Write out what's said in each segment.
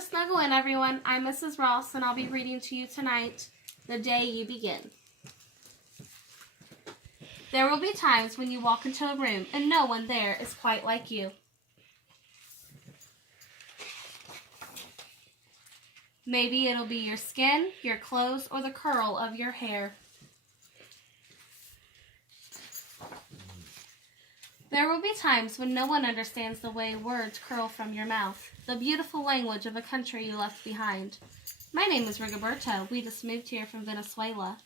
Snuggle In, everyone. I'm Mrs. Ross, and I'll be reading to you tonight, The Day You Begin. There will be times when you walk into a room and no one there is quite like you. Maybe it'll be your skin, your clothes, or the curl of your hair. There will be times when no one understands the way words curl from your mouth, the beautiful language of a country you left behind. My name is Rigoberto. We just moved here from Venezuela.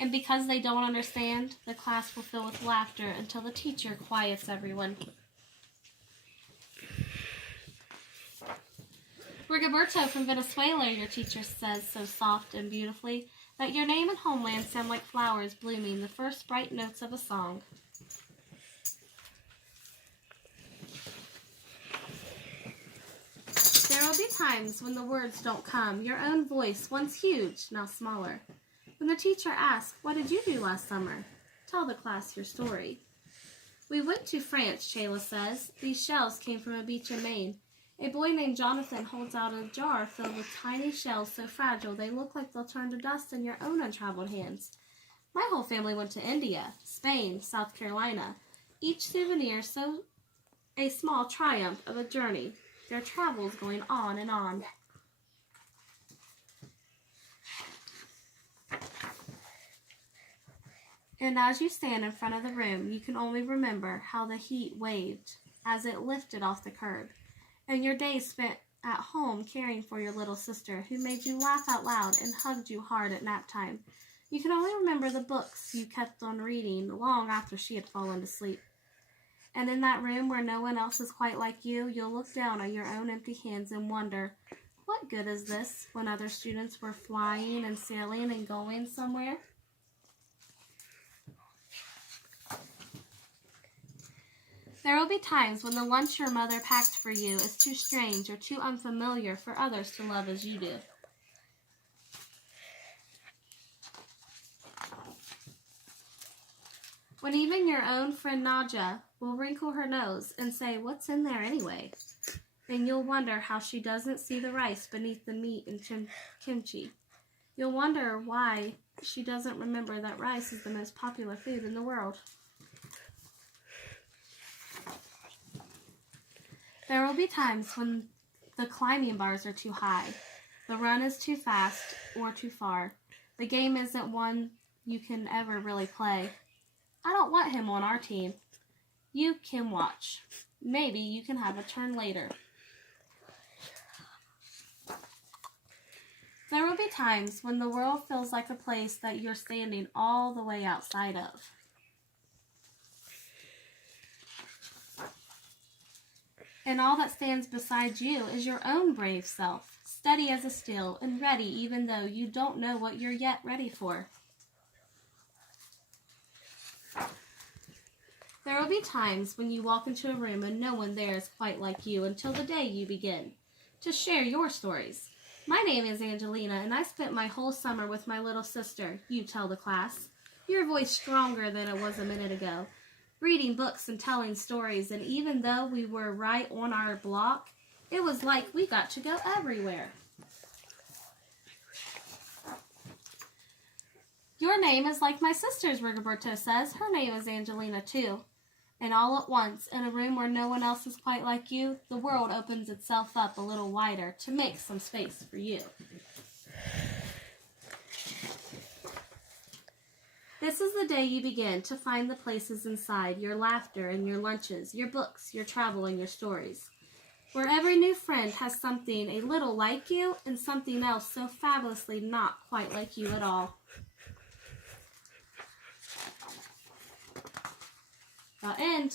And because they don't understand, the class will fill with laughter until the teacher quiets everyone. Rigoberto from Venezuela, your teacher says so soft and beautifully that your name and homeland sound like flowers blooming, the first bright notes of a song. There will be times when the words don't come, your own voice, once huge, now smaller. When the teacher asks, "What did you do last summer?" Tell the class your story. We went to France, Shayla says. These shells came from a beach in Maine. A boy named Jonathan holds out a jar filled with tiny shells so fragile they look like they'll turn to dust in your own untraveled hands. My whole family went to India, Spain, South Carolina. Each souvenir so a small triumph of a journey. Their travels going on and on. And as you stand in front of the room, you can only remember how the heat waved as it lifted off the curb, and your days spent at home caring for your little sister who made you laugh out loud and hugged you hard at nap time. You can only remember the books you kept on reading long after she had fallen to sleep. And in that room where no one else is quite like you, you'll look down at your own empty hands and wonder, what good is this when other students were flying and sailing and going somewhere? There will be times when the lunch your mother packed for you is too strange or too unfamiliar for others to love as you do. When even your own friend Nadja will wrinkle her nose and say, "What's in there anyway?" And you'll wonder how she doesn't see the rice beneath the meat and kimchi. You'll wonder why she doesn't remember that rice is the most popular food in the world. There will be times when the climbing bars are too high, the run is too fast or too far. The game isn't one you can ever really play. I don't want him on our team. You can watch. Maybe you can have a turn later. There will be times when the world feels like a place that you're standing all the way outside of. And all that stands beside you is your own brave self, steady as a steel and ready even though you don't know what you're yet ready for. There will be times when you walk into a room and no one there is quite like you until the day you begin to share your stories. My name is Angelina, and I spent my whole summer with my little sister, you tell the class, your voice stronger than it was a minute ago, reading books and telling stories, and even though we were right on our block, it was like we got to go everywhere. Your name is like my sister's, Rigoberto says. Her name is Angelina, too. And all at once, in a room where no one else is quite like you, the world opens itself up a little wider to make some space for you. This is the day you begin to find the places inside, your laughter and your lunches, your books, your travel and your stories. Where every new friend has something a little like you and something else so fabulously not quite like you at all. The end.